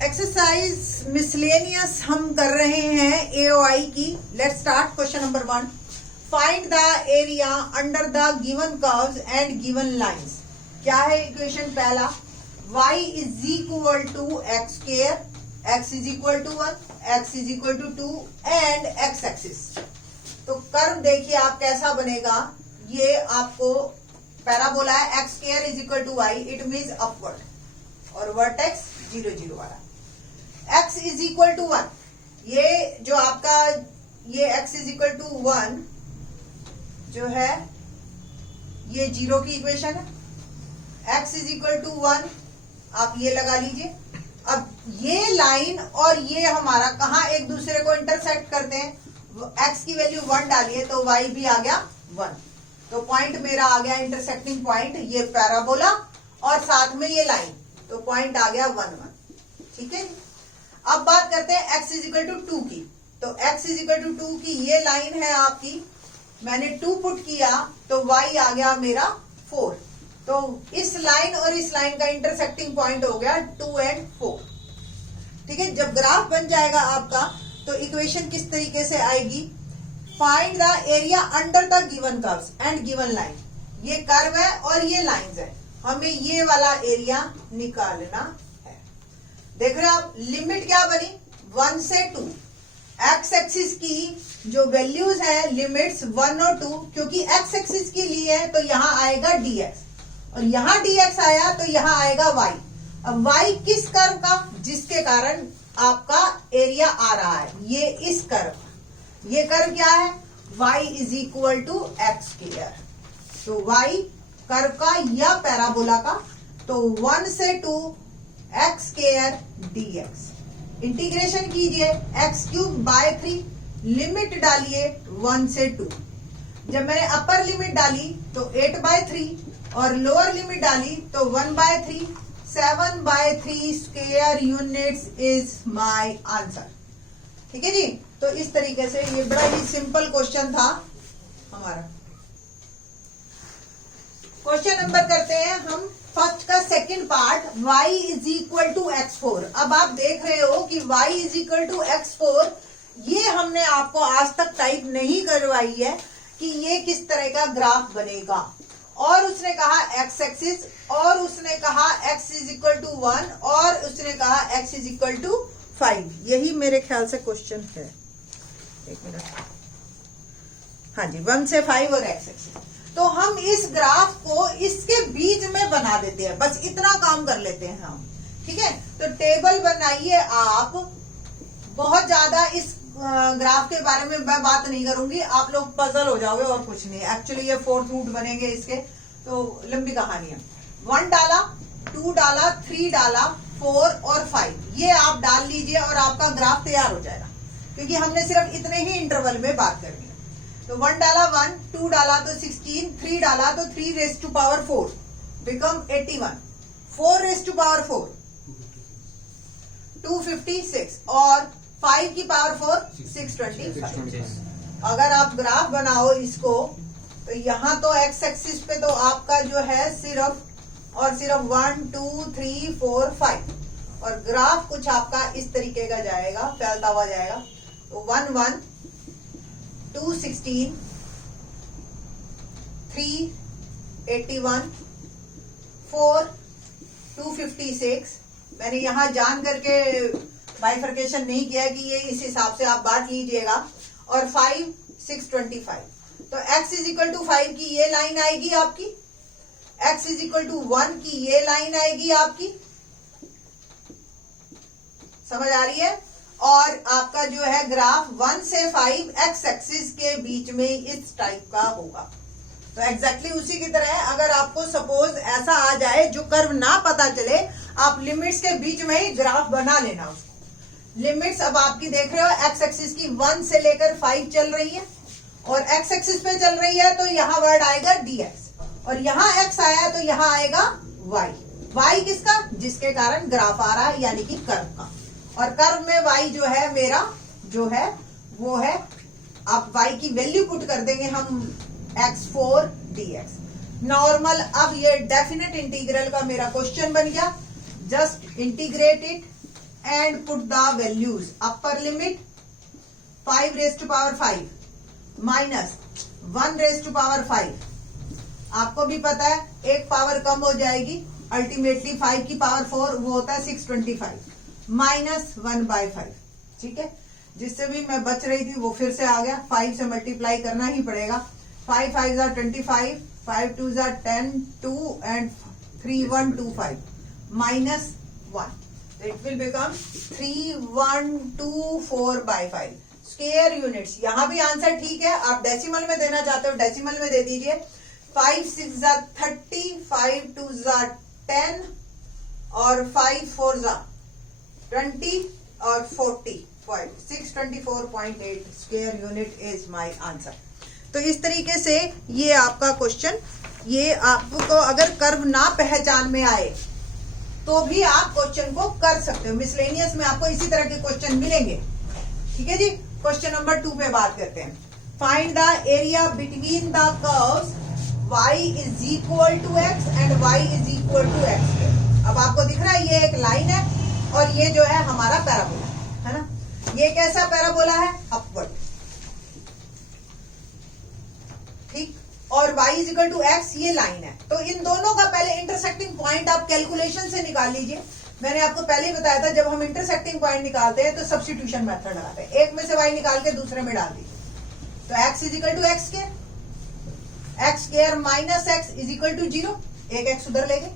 Exercise miscellaneous हम कर रहे हैं AOI की। Let's start question number 1। Find the area under the given curves and given lines. क्या है इक्वेशन पहला, y is equal to x square, x is equal to 1, x is equal to 2 and x axis. तो curve देखिए आप कैसा बनेगा, ये आपको पैराबोला है, x square is equal to y, it means upward, और वर्टेक्स 0 0 वाला। x इज इक्वल टू 1, ये जो आपका ये x इज इक्वल टू 1 जो है ये 0 की इक्वेशन है। x इज इक्वल टू 1 आप ये लगा लीजिए। अब ये लाइन और ये हमारा कहाँ एक दूसरे को इंटरसेक्ट करते हैं, x की वैल्यू 1 डालिए तो y भी आ गया 1, तो पॉइंट मेरा आ गया इंटरसेक्टिंग पॉइंट, ये पैराबोला और साथ में ये लाइन, तो पॉइंट आ गया 1 1। ठीक है, अब बात करते हैं x इज इक्वल टू 2 की। तो x इज इक्वल टू 2 की ये लाइन है आपकी, मैंने 2 पुट किया तो y आ गया मेरा 4। तो इस लाइन और इस लाइन का इंटरसेक्टिंग पॉइंट हो गया 2 और 4। ठीक है, जब ग्राफ बन जाएगा आपका तो इक्वेशन किस तरीके से आएगी, find the area under the given curves and given line. ये कर्व है और ये लाइंस है, हमें ये वाला एरिया निकालना है। देख रहे हैं आप, लिमिट क्या बनी 1 से 2। एक्स एक्सिस की जो वैल्यूज है लिमिट्स 1 और 2, क्योंकि एक्स एक्सिस के लिए है तो यहां आएगा dx, और यहां dx आया तो यहां आएगा y। अब y किस कर्व का, जिसके कारण आपका एरिया आ रहा है, ये इस कर्व, ये कर्व क्या है y is equal to x square. तो y कर्व का या पैराबोला का, तो 1 से 2 एक्स स्क्वायर dx। इंटीग्रेशन कीजिए एक्स क्यूब बाय 3, लिमिट डालिए 1 से 2। जब मैंने अपर लिमिट डाली तो 8/3 और लोअर लिमिट डाली तो 1/3, 7/3 square units is my answer. ठीक है जी, तो इस तरीके से ये बड़ा ही सिंपल क्वेश्चन था हमारा। क्वेश्चन नंबर करते हैं हम फर्स्ट का second part, y is equal to x4। अब आप देख रहे हो कि y is equal to x4, ये हमने आपको आज तक टाइप नहीं करवाई है कि ये किस तरह का ग्राफ बनेगा। और उसने कहा x एक्सिस, और उसने कहा x इज इक्वल टू 1, और उसने कहा x इज इक्वल टू 5। यही मेरे ख्याल से क्वेश्चन है। एक मिनट, हाँ जी, 1 से 5 और x एक्सिस। तो हम इस ग्राफ को इसके बीच में बना देते हैं, बस इतना काम कर लेते हैं हम। ठीक है, तो टेबल बनाइए आप। बहुत ज्यादा इस ग्राफ के बारे में मैं बात नहीं करूंगी, आप लोग पजल हो जाओगे और कुछ नहीं। एक्चुअली ये 4th रूट बनेंगे इसके, तो लंबी कहानी है। 1 डाला, 2 डाला, 3 डाला, 4 और 5, ये आप डाल लीजिए और आपका ग्राफ तैयार हो जाएगा, क्योंकि हमने सिर्फ इतने ही इंटरवल में बात करनी है। तो 1 डाला 1, 2 डाला तो 16, 3 डाला तो 3 raise to power 4 become 81, 4 raise to power 4 256, और 5 की पावर 4 625। अगर आप ग्राफ बनाओ इसको तो यहाँ तो एक्स एक्सिस पे तो आपका जो है सिर्फ और सिर्फ 1 2 3 4 5, और ग्राफ कुछ आपका इस तरीके का जाएगा, फैलता हुआ जाएगा। तो 1 1 2 16 3 81 4 256। मैंने यहां जान करके बाइफर्केशन नहीं किया कि ये इस हिसाब से आप बांट लीजिएगा, और 5 625। तो x इज इक्वल टू 5 की ये लाइन आएगी आपकी, x इज इक्वल टू 1 की ये लाइन आएगी आपकी, समझ आ रही है। और आपका जो है ग्राफ 1 से 5 एक्स एक्सिस के बीच में इस टाइप का होगा। तो एग्जैक्टली उसी की तरह है, अगर आपको सपोज ऐसा आ जाए जो कर्व ना पता चले, आप लिमिट्स के बीच में ही ग्राफ बना लेना उसको। लिमिट्स अब आपकी देख रहे हो, एक्स एक्सिस की 1 से लेकर 5 चल रही है, और एक्स एक्सिस पे चल रही है, तो यहाँ वर्ड आएगा dx, और यहाँ x आया तो यहाँ आएगा y। y किसका, जिसके कारण ग्राफ आ रहा है, यानी कि कर्व का। और कर्व में y जो है मेरा जो है वो है, आप y की वैल्यू पुट कर देंगे हम x4 dx नॉर्मल। अब ये डेफिनेट इंटीग्रल का मेरा क्वेश्चन बन गया, just integrate it and put the values. Upper limit 5 raised to power 5 minus 1 raised to power 5. आपको भी पता है एक पावर कम हो जाएगी, अल्टीमेटली 5 की पावर 4 वो होता है 625 माइनस 1/5. ठीक है, जिससे भी मैं बच रही थी वो फिर से आ गया. 5 से मल्टीप्लाई करना ही पड़ेगा. 5 5 jar 25, 5 2 jar 10, 2 and 3 1 2 5 minus 1. It will become 3124/5 square units. यहां भी आंसर ठीक है. आप डेसिमल में देना चाहते हो डेसिमल में दे दीजिए. 5 6 जार 30, 5 2 जार 10 और 5 4 जार 20 और 40. 624.8 square unit is my answer. तो इस तरीके से ये आपका क्वेश्चन, ये आपको अगर कर्व ना पहचान में आए तो भी आप क्वेश्चन को कर सकते हो. मिसलेनियस में आपको इसी तरह के क्वेश्चन मिलेंगे. ठीक है जी. क्वेश्चन नंबर 2 पे बात करते हैं. Find the area between the curves y is equal to x and y is equal to x. अब आपको दिख रहा है ये एक लाइन है और ये जो है हमारा पैराबोला है ना. ये कैसा पैराबोला है? अपवर्ड. ठीक. और y is equal to x ये लाइन है. तो इन दोनों का पहले इंटरसेक्टिंग पॉइंट आप कैलकुलेशन से निकाल लीजिए. मैंने आपको पहले ही बताया था जब हम इंटरसेक्टिंग पॉइंट निकालते हैं तो सब्स्टिट्यूशन मेथड लगाते हैं. एक में से y निकाल के दूसरे में डाल दीजिए. तो x is equal to x square, x square minus x is equal to 0. एक x उधर लेंगे.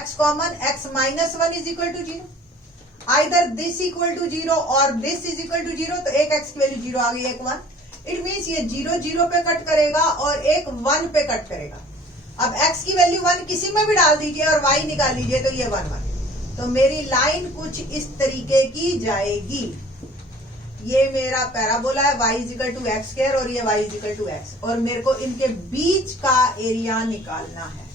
x common, x minus 1 is equal to 0. Either this equal to 0 और दिस इज इक्वल टू 0. तो एक x की वैल्यू 0 आ गई, एक 1. It means ये 0 0 पे कट करेगा और एक 1 पे कट करेगा. अब x की वैल्यू 1 किसी में भी डाल दीजिए और y निकाल लीजिए तो ये 1 1. तो मेरी लाइन कुछ इस तरीके की जाएगी. ये मेरा पैराबोला है, y is equal to x square और ये y is equal to x, और मेरे को इनके बीच का एरिया निकालना है.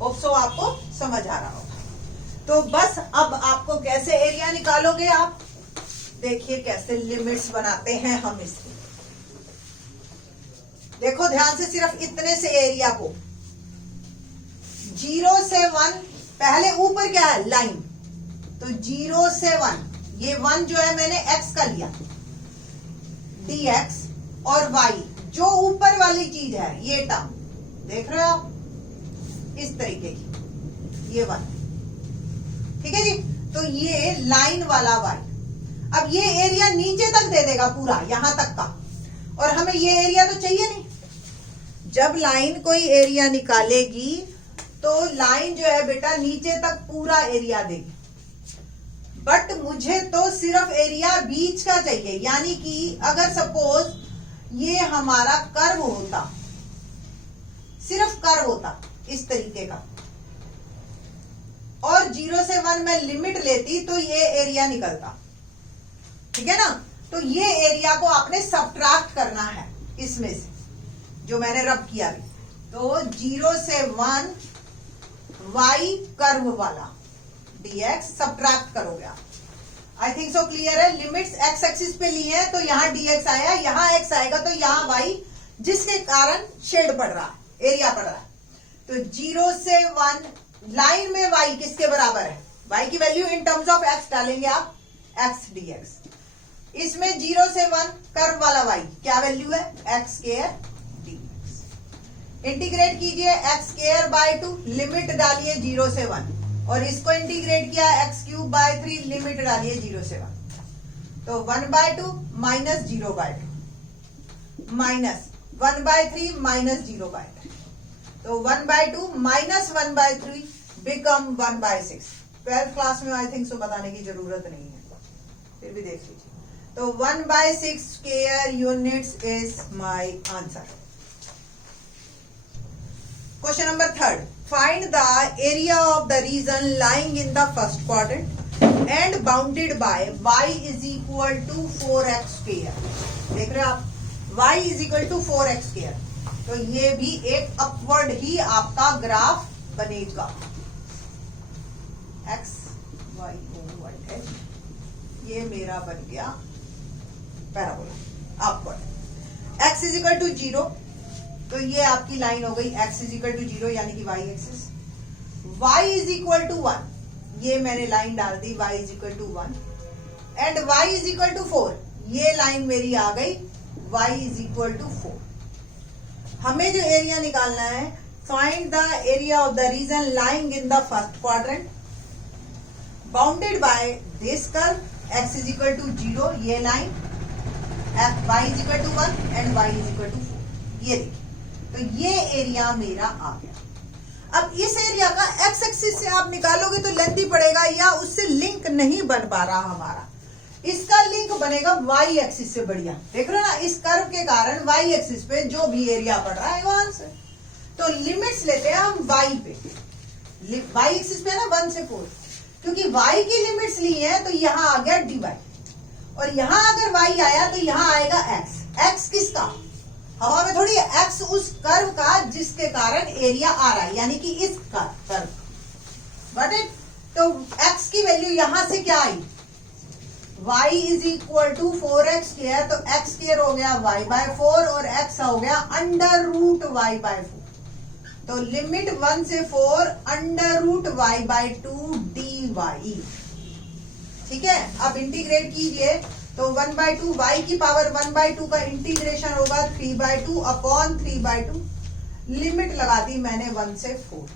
होप सो आपको समझ आ रहा होगा. तो बस अब आपको कैसे एरिया निकालोगे आप देखिए कैसे लिमिट्स बनाते हैं हम इसकी. देखो ध्यान से, सिर्फ इतने से एरिया को 0 से 1, पहले ऊपर क्या है? लाइन. तो 0 से 1, ये 1 जो है मैंने x का लिया dx, और y जो ऊपर वाली चीज है ये टर्म देख रहे हो आप इस तरीके की, ये 1. ठीक है जी. तो ये लाइन वाला y. अब ये एरिया नीचे तक दे देगा पूरा, यहां तक का, और हमें ये एरिया तो चाहिए नहीं. जब लाइन कोई एरिया निकालेगी तो लाइन जो है बेटा नीचे तक पूरा एरिया देगी. बट मुझे तो सिर्फ एरिया बीच का चाहिए. यानी कि अगर सपोज ये हमारा कर्व होता, सिर्फ कर्व होता इस तरीके का, और 0 से 1 मैं लिमिट लेती तो ये एरिया निकलता. ठीक है ना. तो ये एरिया को आपने सब्ट्रैक्ट करना है इसमें से जो मैंने रब किया. तो 0 से 1 y कर्व वाला dx सब्ट्रैक्ट करोगे आप. आई थिंक सो क्लियर है. लिमिट्स x एक्सिस पे ली है तो यहाँ dx आया, यहाँ x आएगा तो यहाँ y, जिसके कारण शेड पड़ रहा है, एरिया पड़ रहा है. तो 0 से 1 लाइन में y किसके बराबर है? y की value in terms of x डालेंगे आप, x dx. इसमें 0 से 1 कर्व वाला y क्या वैल्यू है? x square dx. इंटीग्रेट कीजिए x स्क्वायर बाय 2, लिमिट डालिए 0 से 1, और इसको इंटीग्रेट किया x क्यूब बाय 3, लिमिट डालिए 0 से 1. तो 1/2 माइनस 0/2 माइनस 1/3 माइनस 0/3. तो 1/2 माइनस 1/3 बिकम 1/6. 12th क्लास में आई थिंक सो बताने की जरूरत नहीं है, फिर भी देख लीजिए. तो 1/6 square units is my answer. Question number 3. Find the area of the region lying in the first quadrant and bounded by y is equal to 4x square. देख रहे हो आप, y is equal to 4x square. तो ये भी एक upward ही आपका graph बनेगा. x y o y h, ये मेरा बन गया parabola upward. x is equal to 0, तो ये आपकी लाइन हो गई x is equal to 0 यानी कि y axis. y is equal to 1, ये मैंने लाइन डाल दी y is equal to 1 and y is equal to 4, ये लाइन मेरी आ गई y इज इक्वल टू 4। हमें जो एरिया निकालना है, find the area of the region lying in the first quadrant bounded by this curve x is equal to 0, ये line y is equal to 1 and y is equal to 4। ये देखिए, तो ये area मेरा आ गया। अब इस एरिया का x एक्सिस से आप निकालोगे तो लेंथी पड़ेगा, या उससे लिंक नहीं बन पा रहा हमारा। इसका लिंक बनेगा y एक्सिस से। बढ़िया देख रहे हो ना, इस कर्व के कारण y एक्सिस पे जो भी एरिया पड़ रहा है वो आंसर। तो लिमिट्स लेते हैं हम y पे, y एक्सिस पे ना 1 से 4, क्योंकि y की लिमिट्स ली है तो यहां आ गया dy, और यहां अगर y आया तो यहां आएगा x किसका, हवा में थोड़ी, x उस कर्व का जिसके कारण एरिया आ रहा है, यानी कि इस कर्व। Got it? तो x की वैल्यू यहां से क्या आई, y is equal to 4x स्क्वायर, तो x स्क्वायर हो गया y बाय 4 और x हो गया अंडर रूट y बाय 4। तो लिमिट 1 से 4 under root y by 2 dy। ठीक है, अब इंटीग्रेट कीजिए तो 1/2 y की पावर 1/2 का इंटीग्रेशन होगा 3/2 अपॉन 3/2। लिमिट लगा दी मैंने 1 से 4,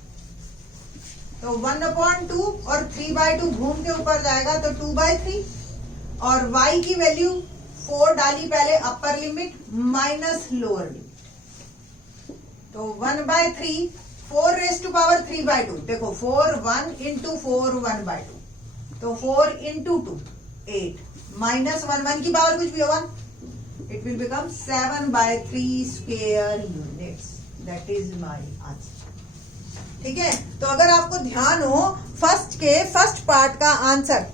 तो 1/2 और 3/2 घूम के ऊपर जाएगा तो 2/3, और y की वैल्यू 4 डाली पहले upper limit minus lower limit, तो 1/3 4 रेज टू पावर 3/2। देखो 4 1 इंटू 4 1/2, तो 4 इंटू 2 8 माइनस 1 की पावर कुछ भी हो 1, it will become 7/3 square units. That is my answer. ठीक है, तो अगर आपको ध्यान हो फर्स्ट पार्ट का आंसर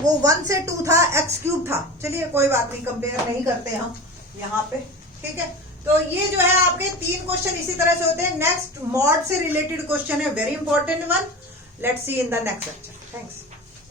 वो 1 से 2 था, x³ था। चलिए कोई बात नहीं, कंपेयर नहीं करते हम यहाँ पे। ठीक है, तो ये जो है आपके 3 क्वेश्चन इसी तरह से होते हैं। नेक्स्ट मॉड से रिलेटेड क्वेश्चन है, very important one. Let's see in the next lecture. Thanks.